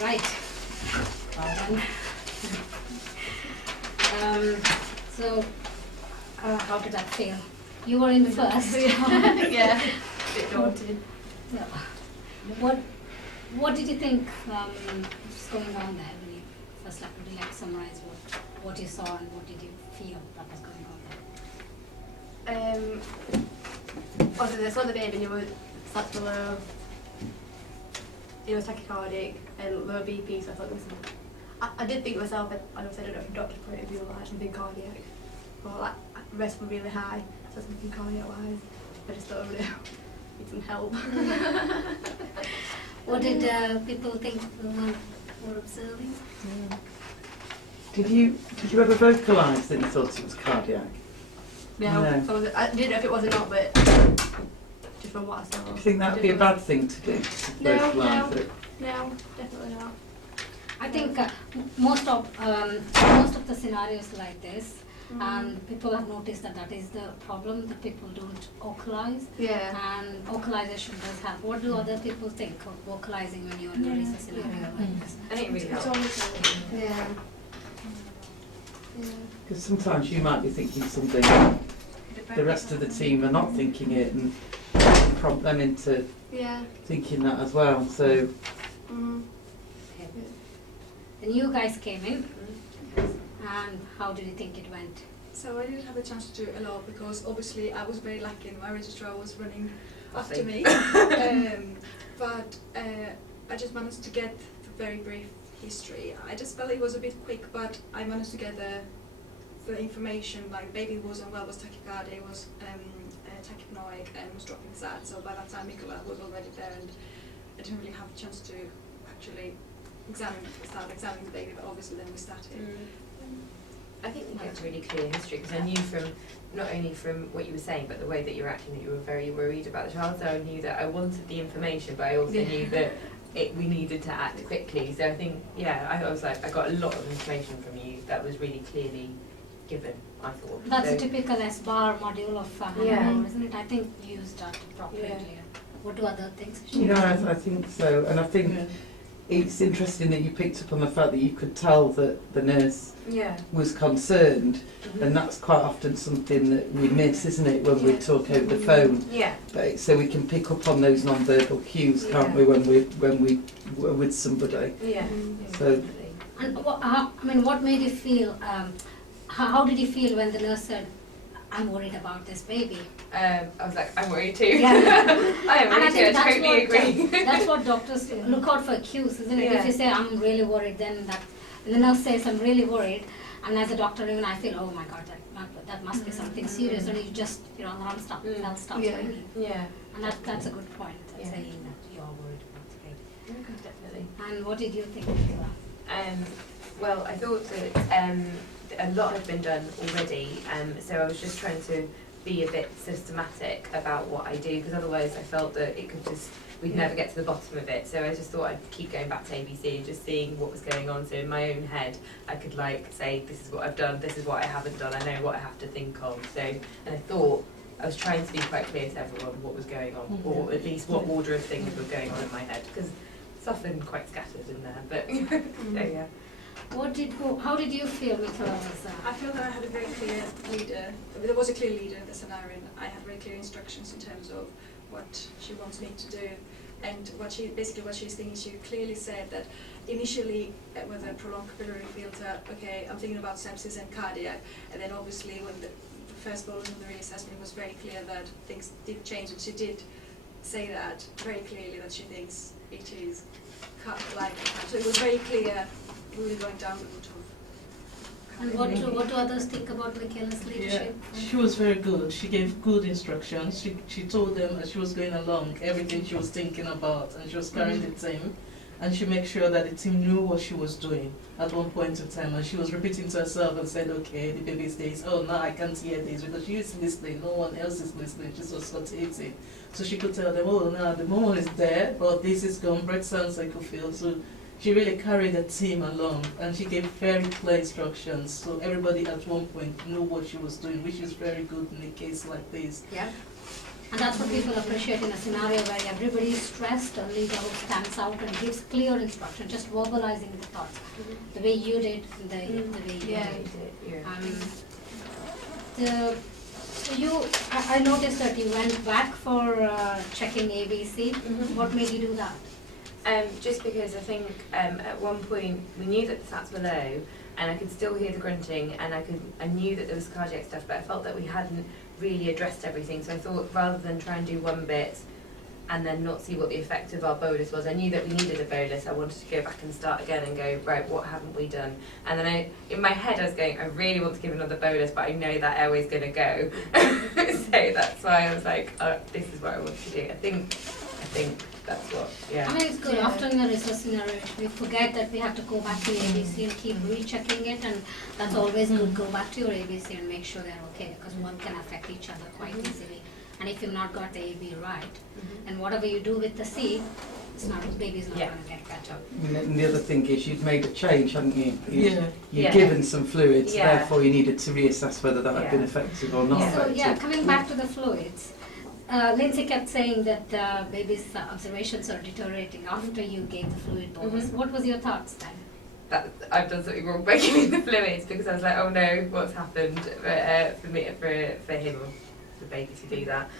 Right. Well done. So, how did that feel? You were in first. Yeah, a bit daunting. Yeah. What did you think was going on there when you first would you like to summarize what you saw and what did you feel that was going on there? Obviously I saw the baby and he was sat below. He was tachycardic and low BP, so I thought it was I did think to myself, I don't know from doctor's point of view, like something cardiac, or like rest were really high, so something cardiac wise. I just thought, need some help. What did people think were observing? Yeah. Did you ever vocalise that you thought it was cardiac? No. No. So I didn't know if it was or not, but just from what I saw. Do you think that would be a bad thing to do? No, Vocalise it? No, definitely not. I think most of the scenarios like this, people have noticed that is the problem, that people don't vocalize. Yeah. And vocalization does help. What do other people think of vocalizing when you're in a research scenario like this? I think it really helps. Yeah. Because sometimes you might be thinking something, the rest of the team are not thinking it, and prompt them into thinking that as well. So. Okay. Then you guys came in, and how did you think it went? So I didn't have a chance to do a lot because obviously I was very lucky and my registrar was running after me. But I just managed to get the very brief history. I just felt it was a bit quick, but I managed to get the information, like baby was unwell, was tachycardia, was tachypnoic and was dropping SAT. So by that time Mikola was already there and I didn't really have a chance to actually start examining the baby, but obviously then we started. I think you gave a really clear history because I knew from, not only from what you were saying, but the way that you were acting, that you were very worried about the child. So I knew that I wanted the information, but I also knew that we needed to act quickly. So I think, I was like, I got a lot of information from you that was really clearly given, I thought. That's a typical S-bar module of Hannah, isn't it? I think you used that appropriately. Yeah. What do other things? Yeah, I think so. And I think it's interesting that you picked up on the fact that you could tell that the nurse was concerned, and that's quite often something that we miss, isn't it, when we talk over the phone? Yeah. But, so we can pick up on those non-verbal cues, can't we, when we're with somebody? Yeah. So. And what made you feel? How did you feel when the nurse said, "I'm worried about this baby"? I was like, I'm worried too. Yeah. I am worried too. I totally agree. That's what doctors look out for cues, isn't it? If you say I'm really worried, then and the nurse says I'm really worried, and as a doctor, even I feel, oh my God, that must be something serious, and you just alarm stop, bell stops ringing. Yeah. And that's a good point. Saying that you're worried about the baby. Definitely. And what did you think? Well, I thought that a lot had been done already, so I was just trying to be a bit systematic about what I do, because otherwise I felt that we'd never get to the bottom of it. So I just thought I'd keep going back to ABC and just seeing what was going on. So in my own head, I could say, this is what I've done, this is what I haven't done, I know what I have to think of. So, and I thought I was trying to be quite clear to everyone what was going on, or at least what order of things were going on in my head, because it's often quite scattered in there. But so yeah. How did you feel, Mikola? I feel that I had a very clear leader. There was a clear leader in the scenario, and I had very clear instructions in terms of what she wants me to do. And what she's thinking, she clearly said that initially with a prolonged capillary filter, okay, I'm thinking about sepsis and cardiac, and then obviously when the first bulletin of the reassessment was very clear that things did change, and she did say that very clearly that she thinks it is like, so it was very clear. Really going down the route of. And what do others think about Mikola's leadership? Yeah, she was very good. She gave good instructions. She told them as she was going along everything she was thinking about, and she was carrying the team, and she made sure that the team knew what she was doing at one point in time, and she was repeating to herself and said, okay, the baby's this, oh now I can't hear this, because she is listening, no one else is listening, she was rotating. So she could tell them, oh now the mom is there, but this is gone, breath sounds like a feel. So she really carried the team along, and she gave very clear instructions, so everybody at one point knew what she was doing, which is very good in a case like this. Yeah. And that's what people appreciate in a scenario where everybody is stressed, a leader who stands out and gives clear instruction, just verbalizing the thoughts, the way you did, the way you did. I noticed that you went back for checking ABC. What made you do that? Just because I think at one point we knew that the sats were low, and I could still hear the grunting, and I knew that there was cardiac stuff, but I felt that we hadn't really addressed everything. So I thought rather than try and do one bit and then not see what the effect of our bolus was, I knew that we needed a bolus. I wanted to go back and start again and go, right, what haven't we done? And then in my head I was going, I really want to give another bolus, but I know that airway's going to go. So that's why I was like, oh, this is what I want to do. I think that's what, I mean, it's good. Yeah. Often in a research scenario, we forget that we have to go back to the ABC and keep rechecking it, and that's always good. Go back to your ABC and make sure they're okay, because one can affect each other quite easily. And if you've not got the AB right, and whatever you do with the C, it's not, the baby's not going to get better. And the other thing is you'd made a change, hadn't you? You'd Yeah. given some fluids, Yeah. therefore you needed to reassess whether that had been Yeah. effective or not So effective. coming back to the fluids, Lindsay kept saying that the baby's observations are deteriorating after you gave the fluid bolus. What was your thoughts then? that I've done something wrong by giving the fluids, because I was like, oh no, what's happened for me, for him or the baby to do that,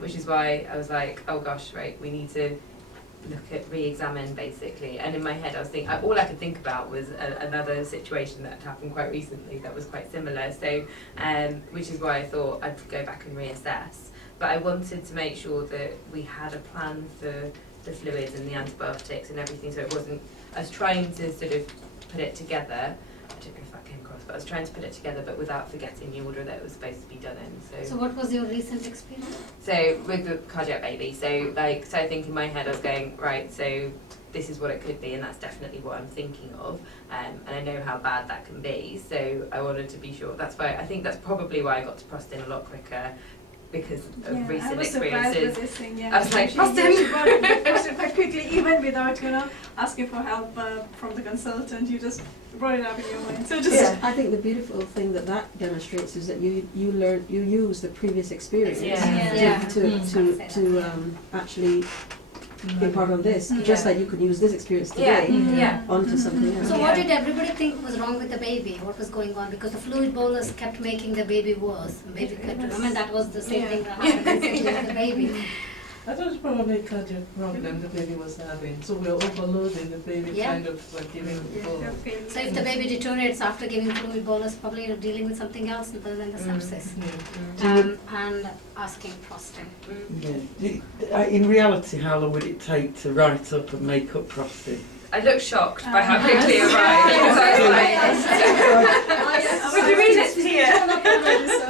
which is why I was like, oh gosh, right, we need to look at re-examine basically. And in my head I was thinking, all I could think about was another situation that had happened quite recently that was quite similar, so which is why I thought I'd go back and reassess. But I wanted to make sure that we had a plan for the fluids and the antibiotics and everything, so it wasn't, I was trying to sort of put it together, I don't know if that came across, but I was trying to put it together but without forgetting the order that it was supposed to be done in. So what was your recent experience? So with the cardiac baby, so I think in my head I was going, right, so this is what it could be, and that's definitely what I'm thinking of, and I know how bad that can be, so I wanted to be sure. That's why I think that's probably why I got to Prostin a lot quicker, because of recent experiences. With this thing, I was like, She Prostin! brought the question quite quickly, even without asking for help from the consultant. You just brought it up in your mind. So just I think the beautiful thing that demonstrates is that you use the previous experience to actually impart on this, just like you could use this experience today onto something else. So what did everybody think was wrong with the baby? What was going on? Because the fluid bolus kept making the baby worse. The baby kept, I mean, that was the same thing that happened with the baby. I thought it was probably a cardiac problem the baby was having, so we were overloading the baby, kind of like giving So if the baby deteriorates after giving fluid bolus, probably you're dealing with something else other than the sepsis. And asking Prostin. In reality, how long would it take to write up and make up Prostin? I looked shocked by how quickly it arrived. Would you read it here?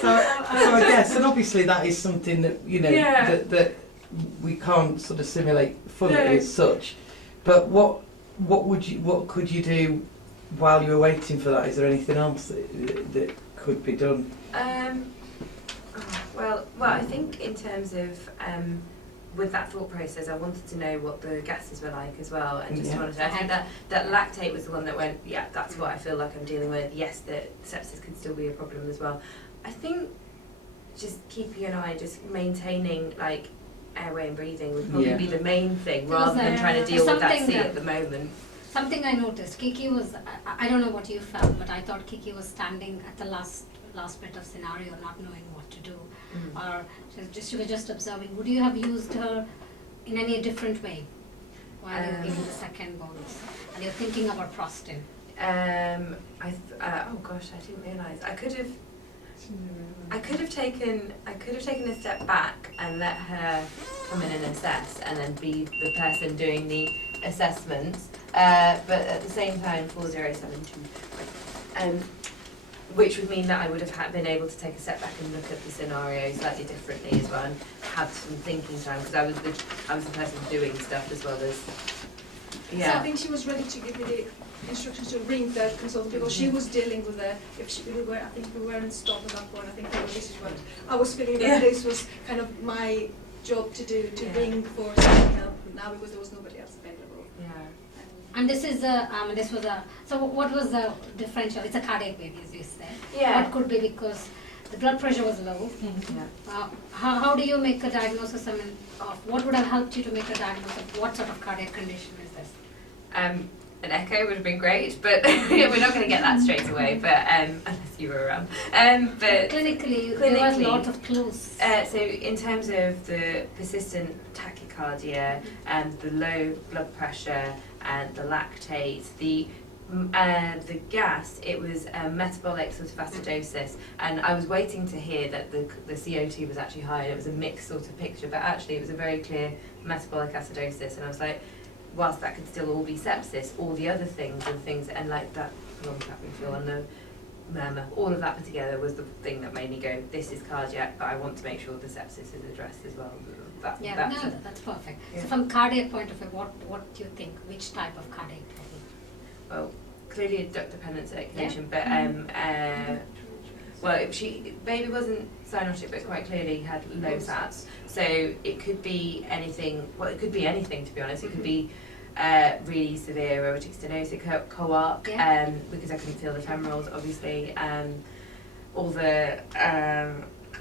So I guess, and obviously that is something that, you know, that we can't sort of simulate fully as such. But what could you do while you were waiting for that? Is there anything else that could be done? Well, I think in terms of with that thought process, I wanted to know what the gases were like as well, and just wanted to. I think that lactate was the one that went, that's what I feel like I'm dealing with. Yes, that sepsis could still be a problem as well. I think just keeping an eye, just maintaining like airway and breathing would probably be the main thing, rather than trying to deal with that C at the moment. Something I noticed, Kiki was, I don't know what you felt, but I thought Kiki was standing at the last bit of scenario, not knowing what to do, or she was just observing. Would you have used her in any different way while you were giving the second bolus, and you're thinking about Prostin? Oh gosh, I didn't realise. I could have taken a step back and let her come in and assess, and then be the person doing the assessments. But at the same time, 4072, which would mean that I would have been able to take a step back and look at the scenario slightly differently as well, and have some thinking time, because I was the person doing stuff as well as. So I think she was ready to give me the instructions to ring the consultant, because she was dealing with I think we were in stop at that point. I think this is what I was feeling, that this was kind of my job to do, to ring for some help now, because there was nobody else available. And this is so what was the differential? It's a cardiac baby, as you said. Yeah. What could be, because the blood pressure was low. How do you make a diagnosis? I mean, of what would have helped you to make a diagnosis of what sort of cardiac condition is this? An echo would have been great, but we're not going to get that straight away. But unless you were around. But clinically, there was a lot of clues. So in terms of the persistent tachycardia and the low blood pressure and the lactate, the gas, it was metabolic sort of acidosis, and I was waiting to hear that the CO2 was actually high. It was a mixed sort of picture, but actually it was a very clear metabolic acidosis, and I was like, whilst that could still all be sepsis, all the other things and like that long tapping feel and the murmur, all of that put together was the thing that made me go, this is cardiac, but I want to make sure the sepsis is addressed as well. That's perfect. Yeah. So from cardiac point of view, what do you think? Which type of cardiac problem? Well, clearly a duct-dependent circulation, but well, baby wasn't cyanotic, but quite clearly had low SATs. So it could be anything. Well, it could be anything, to be honest. It could be really severe aortic stenosis, coarc, because I couldn't feel the femorals, obviously. All the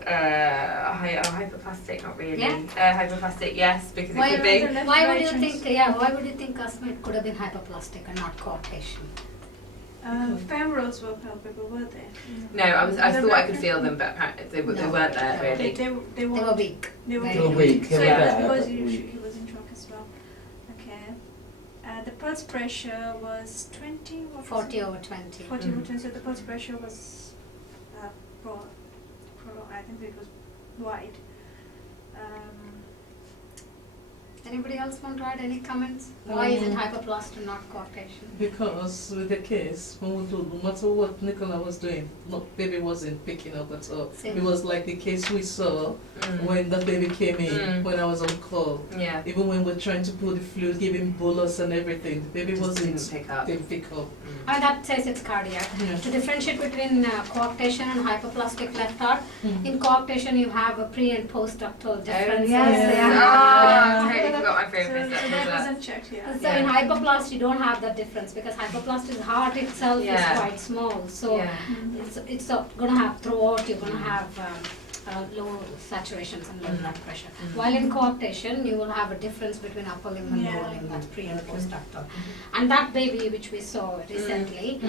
hyperplastic, not really. Hyperplastic, yes, because it could be. Why would you think asthma could have been hyperplastic and not coarctation? Femorals were palpable, were they? No, I thought I could feel them, but apparently they weren't there really. They were weak. They were weak. So that's because he was in shock as well. Okay. The pulse pressure was 20. 40 over 20. 40 over 20. So the pulse pressure was I think it was wide. Anybody else want to add any comments? Why is it hyperplastic and not coarctation? Because with the case, no matter what Nicola was doing, baby wasn't picking up at all. It was like the case we saw when the baby came in, when I was on call. Yeah. Even when we're trying to pull the fluid, give him bolus and everything, the baby didn't pick up. And that says it's cardiac. Yeah. To differentiate between coarctation and hyperplastic left heart, in coarctation you have a pre and post ductal difference. I forgot my favorite so that wasn't checked, So in hyperplast you don't have that difference because hyperplastic heart itself is quite small. So it's going to have throughout, you're going to have low saturations and low blood pressure. While in coarctation you will have a difference between upper limb and lower limb, that's pre and post ductal. And that baby which we saw recently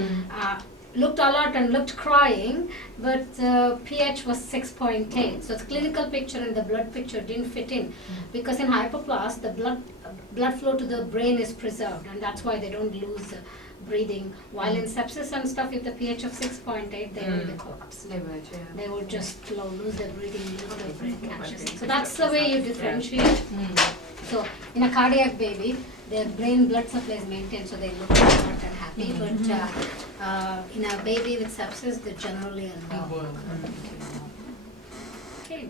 looked alert and looked crying, but pH was 6.8. So its clinical picture and the blood picture didn't fit in because in hyperplast the blood flow to the brain is preserved, and that's why they don't lose breathing. While in sepsis and stuff, if the pH of 6.8, they will collapse. They will just lose their breathing, lose their brain consciousness. So that's the way you differentiate. So in a cardiac baby, their brain blood supply is maintained, so they look alert and happy. But in a baby with sepsis, they're generally unwell. Okay.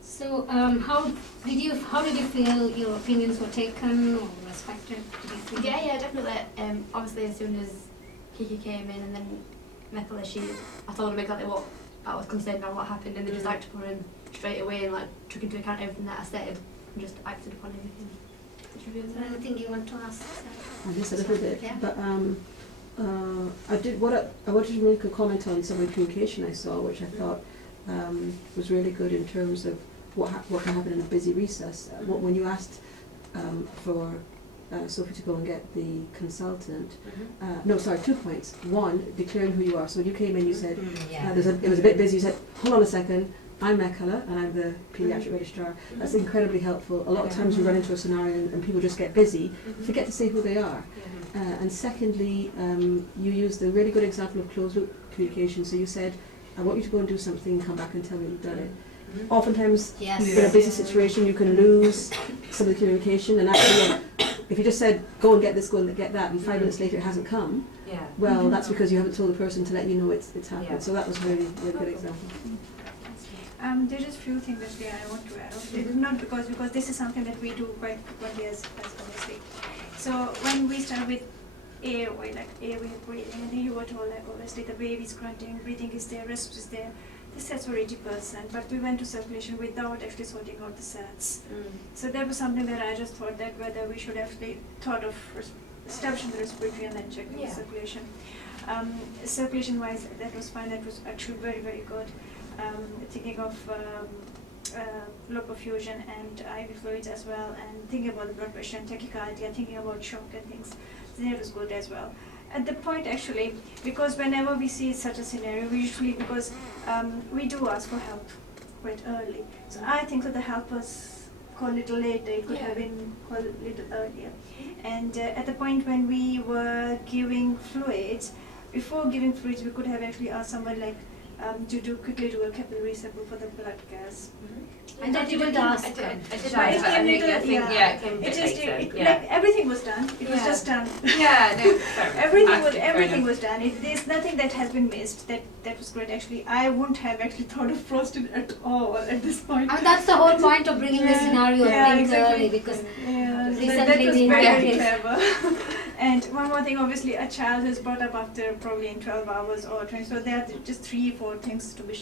So how did you feel your opinions were taken or respected? Yeah, definitely. Obviously, as soon as Kiki came in and then Nicola, I told them exactly what I was concerned about what happened, and they just acted upon him straight away and like took into account everything that I said and just acted upon everything. Is there anything you want to ask? I guess a little bit, yeah. But I wanted to make a comment on some of the communication I saw, which I thought was really good in terms of what can happen in a busy recess. When you asked for Sophie to go and get the consultant, 2 points. One, declaring who you are. So when you came in, you said it was a bit busy. You said, "Hold on a second. I'm Nicola and I'm the paediatric registrar." That's incredibly helpful. A lot of times we run into a scenario and people just get busy, forget to say who they are. And secondly, you used a really good example of closed loop communication. So you said, "I want you to go and do something, come back and tell me you've done it." Oftentimes, in a busy situation, you can lose some of the communication, and actually, if you just said, "Go and get this, go and get that," and 5 minutes later it hasn't come, well, that's because you haven't told the person to let you know it's happened. So that was a really good example. There is few things that I want to add. It is not because this is something that we do quite frequently as obviously. So when we start with airway, like airway breathing, and then you were told like obviously the baby's grunting, breathing is there, rest is there. The sats were 80%, but we went to circulation without actually sorting out the sats. So that was something that I just thought that whether we should actually thought of establishing the respiratory and then checking the circulation. Circulation-wise, that was fine. That was actually very, very good. Thinking of low perfusion and IV fluids as well, and thinking about the blood pressure and tachycardia, thinking about shock and things. That was good as well. At the point actually, because whenever we see such a scenario, we usually, because we do ask for help quite early. So I think that the help was called a little later. It could have been called a little earlier. And at the point when we were giving fluids, before giving fluids, we could have actually asked someone like to quickly do a capillary sample for the blood gas. And that you didn't ask. I did But ask, it but I came think, later, it came a bit later. like everything was done. It was Yeah. just done. Yeah, no, fair enough. Everything was done. There's nothing that has been missed. That was great actually. I wouldn't have actually thought of frosted at all at this point. I mean, that's the whole point of bringing the scenario early, because recently that was we very, had very this. clever. And one more thing, obviously, a child who's brought up after probably in 12 hours or 20, so there are just 3-4 things to be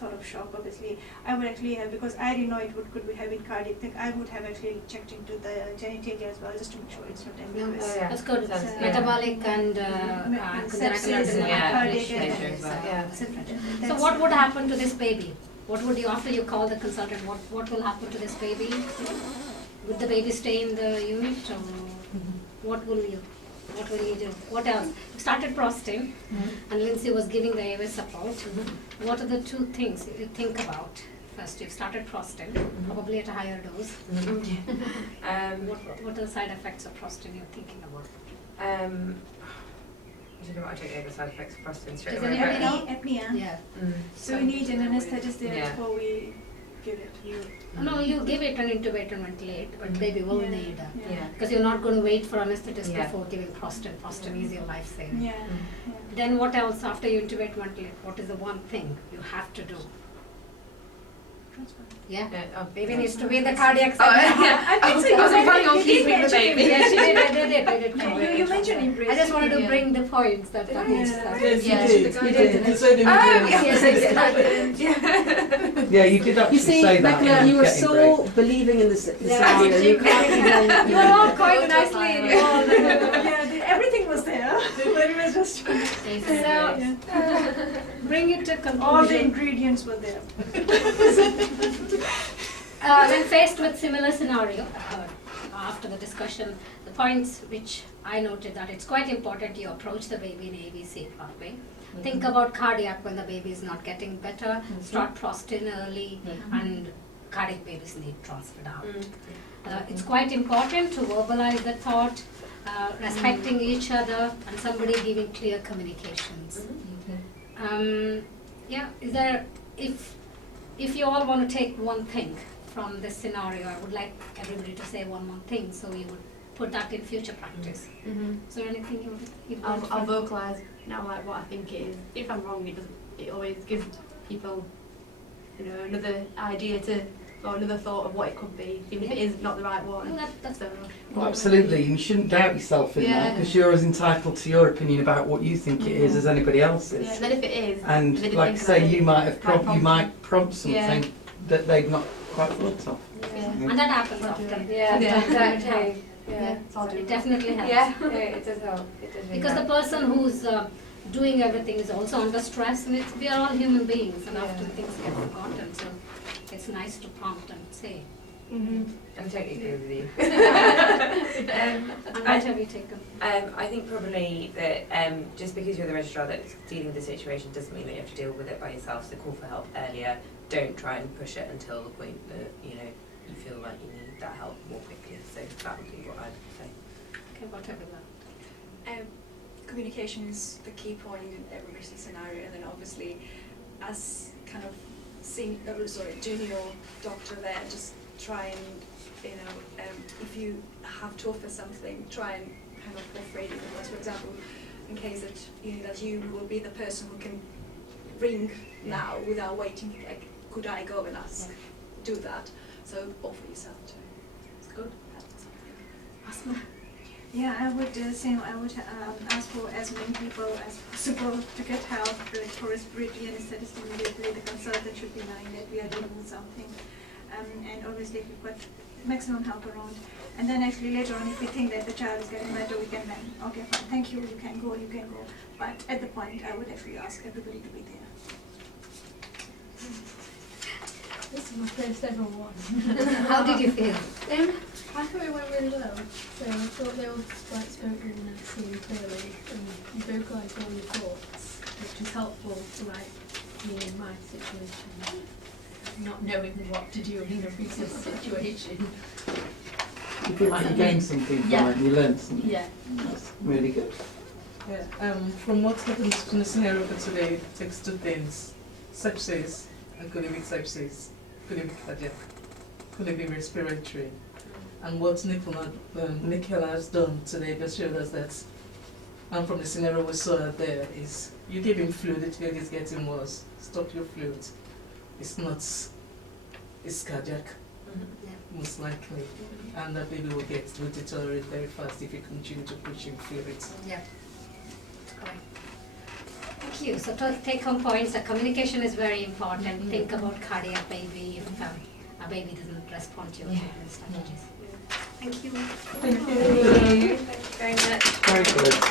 sort of shock. Obviously, I would actually have, because I didn't know it could be having cardiac thing, I would have actually checked into the genitalia as well, just to make sure it's not ambiguous. Oh, yeah. That's good. Sounds- yeah. Metabolic and sepsis and Yeah, cardiac yeah, and yeah. So that's- what would happen to this baby? What would you, after you call the consultant, what will happen to this baby? Would the baby stay in the unit, or what will you do? What else? You started prosting, and Lindsay was giving the AV support. What are the 2 things you think about? First, you've started prosting, probably at a higher dose. What are the side effects of prosting you're thinking about? I don't know the side effects of prostate straight Is away. there but- Apnea. Yeah. So we need an anesthetist there Yeah. before we give it. No, you give it and intubate and ventilate, but baby will Yeah. need. Yeah. Because you're not going to wait for anesthetist Yeah. before giving prostin. Prostin is your life saving. Yeah. Then what else after you intubate, ventilate? What is the one thing you have to do? Yeah. Baby needs to be in the cardiac Oh, center. yeah. I think so. I was planning on You did keeping the mention baby. it. Yeah, she did. I did cover it. You mentioned embrace. I just wanted to Yeah. bring the points that needs stuff. Yes, Yeah, you she's did. the You guy. did. You said it. Yes, exactly. Yeah, you did actually You see, say that. Makla, you were getting so break. believing in the Yeah, scenario. You can't even. You are all quite nicely involved. Everything was there. But it was just So, bring it to conclusion. all the ingredients were there. When faced with similar scenario, after the discussion, the points which I noted that it's quite important you approach the baby in ABC pathway. Think about cardiac when the baby is not getting better. Start prostin early, and cardiac babies need transferred out. It's quite important to verbalize the thought, respecting each other, and somebody giving clear communications. Yeah, is there, if you all want to take one thing from this scenario, I would like everybody to say one more thing, so we would put that in future practice. Is there anything you'd want I'll to vocalise now like what I think it is. If I'm wrong, it always gives people, another idea or another thought of what it could be, even if it is not the right one. No, that's So, Well, absolutely, you shouldn't doubt yourself in that, because you're as entitled to your opinion about what you think it is as anybody else's. yeah, and then if it is, And they didn't like I think say, about it, you might have might you might prompt something Yeah. that they've not quite thought of. Yeah. And that happens often. Yeah, Sometimes. Yeah, it's all It doable. definitely helps. Yeah, it does help. It does really Because the help. person who's doing everything is also under stress, and we are all human beings, and Yeah. often things get forgotten, so it's nice to prompt and say. I totally agree with you. And what have you taken? I think probably that just because you're the registrar that's dealing with the situation doesn't mean that you have to deal with it by yourself. So call for help earlier. Don't try and push it until the point that you feel like you need that help more quickly. So that would be what I'd say. Okay, what have you got? Communication is the key point in every scenario, and then obviously, as kind of junior doctor there, just try and if you have to offer something, try and kind of offer it in advance. For example, in case that that you will be the person who can ring now without waiting. Like, could I go and ask? Do that. So offer yourself to. It's good. Asma. Yeah, I would say I would ask for as many people as possible to get help, like for respiratory anesthetic immediately. The consultant should be knowing that we are dealing with something. And obviously if you've got maximum help around. And then actually later on, if we think that the child is getting better, we can then, okay, fine, thank you, you can go. But at the point, I would actually ask everybody to be there. This is my first ever one. How did you feel? I thought it went really well. So I thought they all quite spoken and seen clearly and you vocalised all your thoughts, which was helpful to like me in my situation, not knowing what to do in a research situation. You feel like you gained something from Yeah. it, you learned something. Yeah. That's really good. Yeah, from what happened in the scenario for today, it takes two things. Sepsis, and could it be sepsis, could it be cardiac, could it be respiratory. And what Nicola has done today just showed us that, and from the scenario we saw there, is you give him fluid, the child is getting worse, stop your fluid. It's not, it's cardiac, most likely. And that baby will deteriorate very fast if you continue to push him fluids. Yeah. Correct. Thank you. So to take home points, the communication is very important. Think about cardiac baby if a baby doesn't respond to your treatment strategies. Thank you. Thank you very much. Very good.